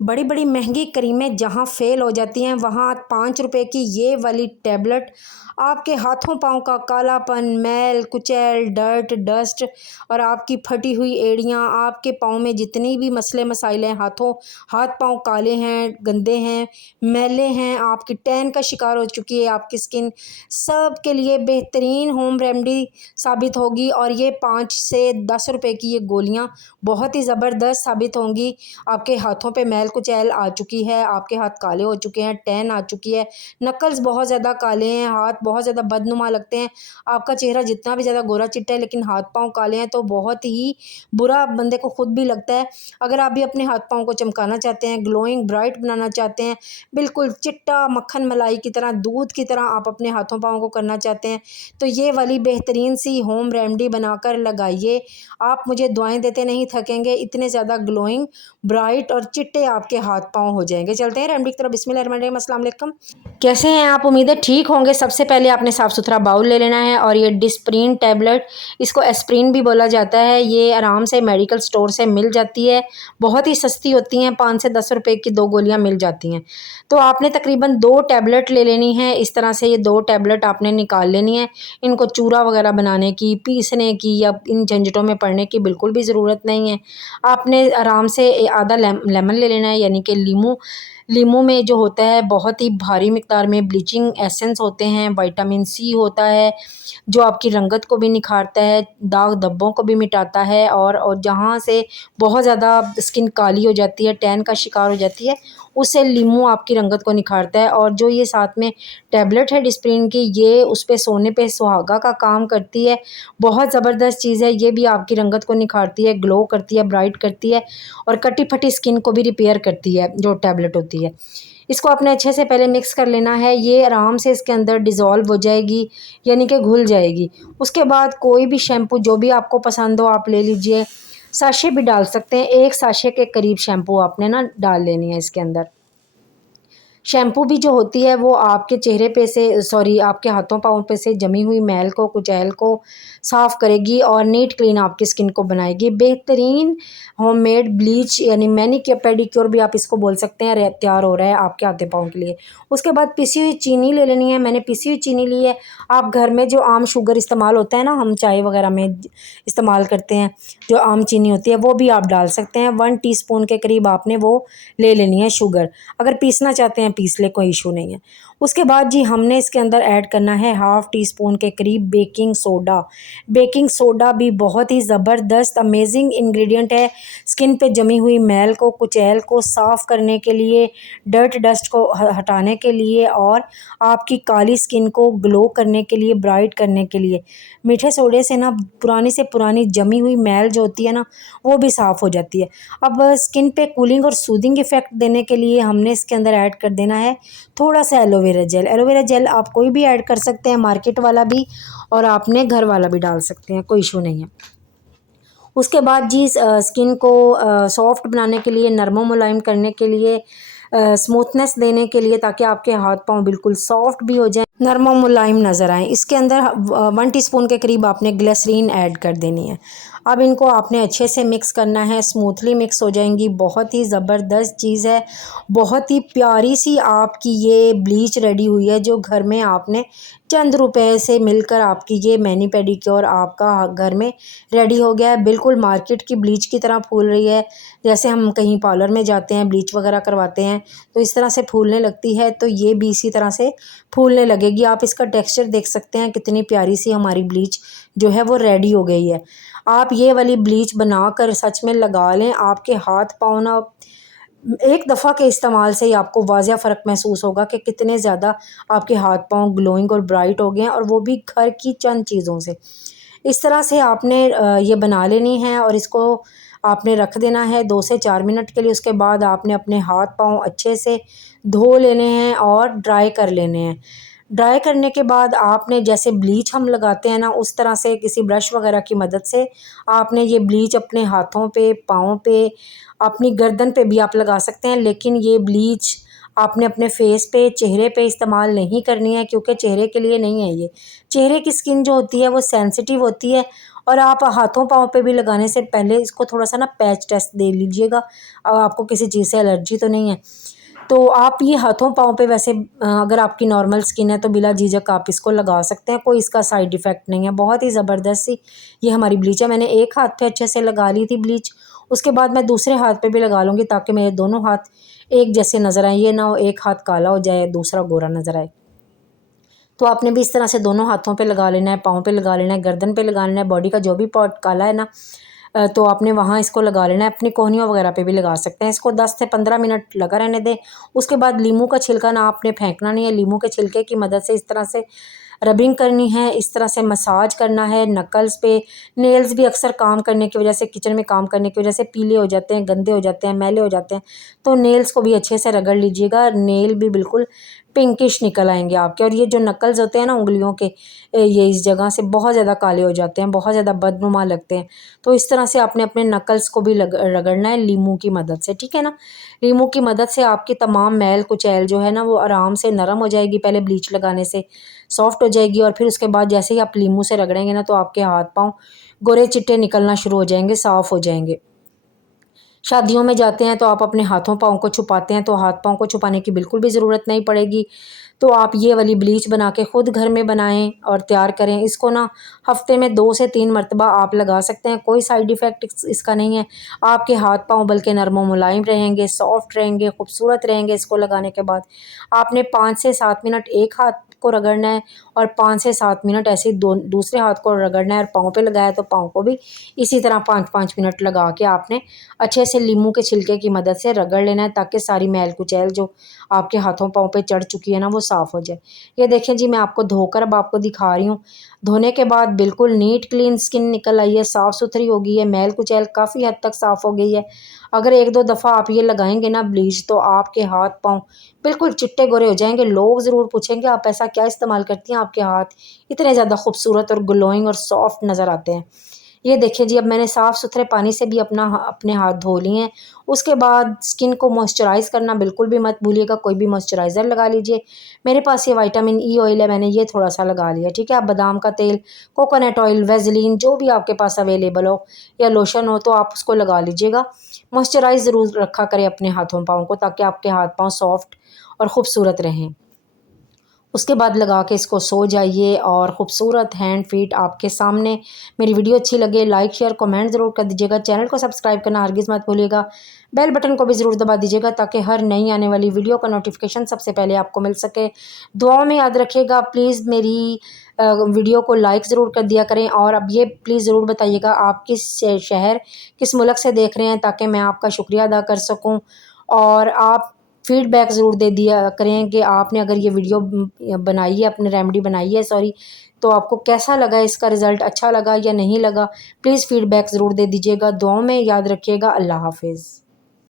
बड़ी बड़ी महंगी क्रीमें जहाँ फेल हो जाती हैं, वहाँ 5 रुपए की ये वाली टैबलेट आपके हाथों पाँव का कालापन, मैल कुचैल, डर्ट डस्ट और आपकी फटी हुई एड़ियाँ, आपके पाँव में जितनी भी मसले मसाइल हैं, हाथ पाँव काले हैं, गंदे हैं, मैले हैं, आपकी टैन का शिकार हो चुकी है आपकी स्किन, सब के लिए बेहतरीन होम रेमेडी साबित होगी। और ये 5 से 10 रुपए की ये गोलियाँ बहुत ही ज़बरदस्त साबित होंगी। आपके हाथों पे मैल कुचैल आ चुकी है, आपके हाथ काले हो चुके हैं, टैन आ चुकी है, नकल्स बहुत ज़्यादा काले हैं, हाथ बहुत ज़्यादा बदनुमा लगते हैं, आपका चेहरा जितना भी ज़्यादा गोरा चिट्टा है लेकिन हाथ पाँव काले हैं तो बहुत ही बुरा बंदे को खुद भी लगता है। अगर आप भी अपने हाथ पाँव को चमकाना चाहते हैं, ग्लोइंग ब्राइट बनाना चाहते हैं, बिल्कुल चिट्टा मक्खन मलाई की तरह, दूध की तरह आप अपने हाथों पाँव को करना चाहते हैं, तो ये वाली बेहतरीन सी होम रेमेडी बनाकर लगाइए। आप मुझे दुआएं देते नहीं थकेंगे, इतने ज़्यादा ग्लोइंग ब्राइट और चिट्टे आपके हाथ पाँव हो जाएंगे। चलते हैं रेमेडी की तरफ। बिस्मिल्लाहिर्रहमानिर्रहीम। अस्सलाम वालेकुम। कैसे हैं आप? उम्मीद है ठीक होंगे। सबसे पहले आपने साफ़ सुथरा बाउल ले लेना है और ये डिस्प्रिन टैबलेट, इसको एस्प्रिन भी बोला जाता है, ये आराम से मेडिकल स्टोर से मिल जाती है, बहुत ही सस्ती होती हैं, 5 से 10 रुपए की 2 गोलियां मिल जाती हैं। तो आपने तकरीबन 2 टैबलेट ले लेनी है। इस तरह से ये 2 टैबलेट आपने निकाल लेनी है। इनको चूरा वगैरह बनाने की, पीसने की या इन झंझटों में पड़ने की बिल्कुल भी ज़रूरत नहीं है। आपने आराम से आधा लेमन ले लेना है, यानी कि लीमू में जो होता है बहुत ही भारी मिक़दार में ब्लीचिंग एसेंस होते हैं, विटामिन सी होता है जो आपकी रंगत को भी निखारता है, दाग धब्बों को भी मिटाता है और जहाँ से बहुत ज़्यादा स्किन काली हो जाती है, टैन का शिकार हो जाती है, उससे लीमू आपकी रंगत को निखारता है। और जो ये साथ में टैबलेट है डिस्प्रिन की, ये उस पे सोने पे सुहागा का काम करती है। बहुत ज़बरदस्त चीज़ है, ये भी आपकी रंगत को निखारती है, ग्लो करती है, ब्राइट करती है और कटी फटी स्किन को भी रिपेयर करती है जो टैबलेट होती है। इसको आपने अच्छे से पहले मिक्स कर लेना है। ये आराम से इसके अंदर डिज़ोल्व हो जाएगी, यानी कि घुल जाएगी। उसके बाद कोई भी शैम्पू जो भी आपको पसंद हो आप ले लीजिए। साशे भी डाल सकते हैं, 1 साशे के करीब शैम्पू आपने ना डाल लेनी है इसके अंदर। शैम्पू भी जो होती है वो आपके चेहरे पे से आपके हाथों पाँव पे से जमी हुई मैल को कुचैल को साफ़ करेगी और नीट क्लीन आपकी स्किन को बनाएगी। बेहतरीन होममेड ब्लीच यानी मैनीक्योर पेडिक्योर भी आप इसको बोल सकते हैं, तैयार हो रहा है आपके हाथों पाँव के लिए। उसके बाद पिसी हुई चीनी ले लेनी है। मैंने पिसी हुई चीनी ली है। आप घर में जो आम शुगर इस्तेमाल होता है ना, हम चाय वगैरह में इस्तेमाल करते हैं, जो आम चीनी होती है वो भी आप डाल सकते हैं। 1 टीस्पून के करीब आपने वो ले लेनी है शुगर। अगर पीसना चाहते हैं पीस ले, कोई इशू नहीं है। उसके बाद जी हमने इसके अंदर ऐड करना है 1/2 टीस्पून के करीब बेकिंग सोडा। बेकिंग सोडा भी बहुत ही ज़बरदस्त अमेजिंग इंग्रेडिएंट है स्किन पे जमी हुई मैल को कुचैल को साफ़ करने के लिए, डर्ट डस्ट को हटाने के लिए और आपकी काली स्किन को ग्लो करने के लिए, ब्राइट करने के लिए। मीठे सोडे से ना पुरानी से पुरानी जमी हुई मैल जो होती है ना, वो भी साफ़ हो जाती है। अब स्किन पे कूलिंग और सूदिंग इफ़ेक्ट देने के लिए हमने इसके अंदर ऐड कर देना है थोड़ा सा एलोवेरा जेल। एलोवेरा जेल आप कोई भी ऐड कर सकते हैं, मार्केट वाला भी और आपने घर वाला भी डाल सकते हैं, कोई इशू नहीं है। उसके बाद जी स्किन को सॉफ्ट बनाने के लिए, नरम मुलायम करने के लिए, स्मूथनेस देने के लिए, ताकि आपके हाथ पाँव बिल्कुल सॉफ्ट भी हो जाएं, नरम मुलायम नज़र आएँ, इसके अंदर 1 टीस्पून के करीब आपने ग्लिसरीन ऐड कर देनी है। अब इनको आपने अच्छे से मिक्स करना है, स्मूथली मिक्स हो जाएंगी। बहुत ही ज़बरदस्त चीज़ है, बहुत ही प्यारी सी आपकी ये ब्लीच रेडी हुई है जो घर में आपने चंद रुपए से मिलकर आपकी ये मैनी पेडिक्योर आपका घर में रेडी हो गया है। बिल्कुल मार्केट की ब्लीच की तरह फूल रही है। जैसे हम कहीं पार्लर में जाते हैं, ब्लीच वगैरह करवाते हैं तो इस तरह से फूलने लगती है, तो ये भी इसी तरह से फूलने लगेगी। आप इसका टेक्सचर देख सकते हैं, कितनी प्यारी सी हमारी ब्लीच जो है वो रेडी हो गई है। आप ये वाली ब्लीच बनाकर सच में लगा लें, आपके हाथ पाँव ना एक दफ़ा के इस्तेमाल से ही आपको वाज़िया फ़र्क महसूस होगा कि कितने ज़्यादा आपके हाथ पाँव ग्लोइंग और ब्राइट हो गए हैं, और वो भी घर की चंद चीज़ों से। इस तरह से आपने ये बना लेनी है और इसको आपने रख देना है 2 से 4 मिनट के लिए। उसके बाद आपने अपने हाथ पाँव अच्छे से धो लेने हैं और ड्राई कर लेने हैं। ड्राई करने के बाद आपने जैसे ब्लीच हम लगाते हैं ना, उस तरह से किसी ब्रश वगैरह की मदद से आपने ये ब्लीच अपने हाथों पे, पाँव पे, अपनी गर्दन पे भी आप लगा सकते हैं, लेकिन ये ब्लीच आपने अपने फेस पे, चेहरे पे इस्तेमाल नहीं करनी है, क्योंकि चेहरे के लिए नहीं है ये। चेहरे की स्किन जो होती है वो सेंसिटिव होती है और आप हाथों पाँव पे भी लगाने से पहले इसको थोड़ा सा ना पैच टेस्ट दे लीजिएगा, आपको किसी चीज़ से एलर्जी तो नहीं है। तो आप ये हाथों पाँव पे वैसे अगर आपकी नॉर्मल स्किन है तो बिला झिझक आप इसको लगा सकते हैं, कोई इसका साइड इफ़ेक्ट नहीं है। बहुत ही ज़बरदस्त सी ये हमारी ब्लीच है। मैंने एक हाथ पे अच्छे से लगा ली थी ब्लीच, उसके बाद मैं दूसरे हाथ पे भी लगा लूँगी ताकि मेरे दोनों हाथ एक जैसे नज़र आए, ये ना हो एक हाथ काला हो जाए दूसरा गोरा नज़र आए। तो आपने भी इस तरह से दोनों हाथों पे लगा लेना है, पाँव पे लगा लेना है, गर्दन पे लगा लेना है, बॉडी का जो भी पार्ट काला है ना तो आपने वहाँ इसको लगा लेना है। अपनी कोहनियों वगैरह पे भी लगा सकते हैं। इसको 10 से 15 मिनट लगा रहने दें। उसके बाद लीमू का छिलका ना आपने फेंकना नहीं है, लीमू के छिलके की मदद से इस तरह से रबिंग करनी है, इस तरह से मसाज करना है नकल्स पे। नेल्स भी अक्सर काम करने की वजह से, किचन में काम करने की वजह से पीले हो जाते हैं, गंदे हो जाते हैं, मैले हो जाते हैं, तो नेल्स को भी अच्छे से रगड़ लीजिएगा। नेल भी बिल्कुल पिंकिश निकल आएंगे आपके। और ये जो नकल्स होते हैं ना उंगलियों के, ये इस जगह से बहुत ज़्यादा काले हो जाते हैं, बहुत ज़्यादा बदनुमा लगते हैं। तो इस तरह से आपने अपने नकल्स को भी रगड़ना है लीमू की मदद से, ठीक है ना। लीमू की मदद से आपकी तमाम मैल कुचैल जो है ना वो आराम से नरम हो जाएगी, पहले ब्लीच लगाने से सॉफ्ट हो जाएगी, और फिर उसके बाद जैसे ही आप लीमू से रगड़ेंगे ना तो आपके हाथ पाँव गोरे चिट्टे निकलना शुरू हो जाएंगे, साफ़ हो जाएंगे। शादियों में जाते हैं तो आप अपने हाथों पाँव को छुपाते हैं, तो हाथ पाँव को छुपाने की बिल्कुल भी ज़रूरत नहीं पड़ेगी। तो आप ये वाली ब्लीच बना के ख़ुद घर में बनाएं और तैयार करें। इसको ना हफ़्ते में 2 से 3 मरतबा आप लगा सकते हैं, कोई साइड इफ़ेक्ट इसका नहीं है। आपके हाथ पाँव बल्कि नरम व मुलायम रहेंगे, सॉफ्ट रहेंगे, खूबसूरत रहेंगे। इसको लगाने के बाद आपने 5 से 7 मिनट एक हाथ को रगड़ना है और 5 से 7 मिनट ऐसे ही दूसरे हाथ को रगड़ना है। और पाँव पे लगाया तो पाँव को भी इसी तरह 5-5 मिनट लगा के आपने अच्छे से लीमू के छिलके की मदद से रगड़ लेना है, ताकि सारी मैल कुचैल जो आपके हाथों पाँव पे चढ़ चुकी है ना वो साफ़ हो जाए। ये देखें जी, मैं आपको धोकर अब आपको दिखा रही हूँ। धोने के बाद बिल्कुल नीट क्लीन स्किन निकल आई है, साफ़ सुथरी हो गई है, मैल कुचैल काफ़ी हद तक साफ़ हो गई है। अगर 1-2 दफ़ा आप ये लगाएंगे ना ब्लीच तो आपके हाथ पाँव बिल्कुल चिट्टे गोरे हो जाएंगे। लोग ज़रूर पूछेंगे आप ऐसा क्या इस्तेमाल करती हैं, आपके हाथ इतने ज़्यादा खूबसूरत और ग्लोइंग और सॉफ्ट नज़र आते हैं। ये देखिए जी, अब मैंने साफ़ सुथरे पानी से भी अपने हाथ धो लिए हैं। उसके बाद स्किन को मॉइस्चराइज़ करना बिल्कुल भी मत भूलिएगा, कोई भी मॉइस्चराइज़र लगा लीजिए। मेरे पास ये विटामिन ई ऑयल है, मैंने ये थोड़ा-सा लगा लिया, ठीक है। आप बादाम का तेल, कोकोनट ऑयल, वैसलीन जो भी आपके पास अवेलेबल हो या लोशन हो तो आप उसको लगा लीजिएगा। मॉइस्चराइज़ ज़रूर रखा करें अपने हाथों पाँव को, ताकि आपके हाथ पाँव सॉफ्ट और ख़ूबसूरत रहें। उसके बाद लगा के इसको सो जाइए और ख़ूबसूरत हैंड फीट आपके सामने। मेरी वीडियो अच्छी लगे लाइक शेयर कमेंट ज़रूर कर दीजिएगा। चैनल को सब्सक्राइब करना हरगिज़ मत भूलिएगा। बेल बटन को भी ज़रूर दबा दीजिएगा ताकि हर नई आने वाली वीडियो का नोटिफिकेशन सबसे पहले आपको मिल सके। दुआओं में याद रखिएगा। प्लीज़ मेरी वीडियो को लाइक ज़रूर कर दिया करें। और अब ये प्लीज़ ज़रूर बताइएगा आप किस शहर, किस मुल्क से देख रहे हैं, ताकि मैं आपका शुक्रिया अदा कर सकूँ। और आप फीडबैक ज़रूर दे दिया करें कि आपने अगर ये वीडियो बनाई है, अपनी रेमेडी बनाई है सॉरी, तो आपको कैसा लगा, इसका रिज़ल्ट अच्छा लगा या नहीं लगा। प्लीज़ फीडबैक ज़रूर दे दीजिएगा। दुआओं में याद रखिएगा। अल्लाह हाफ़िज़।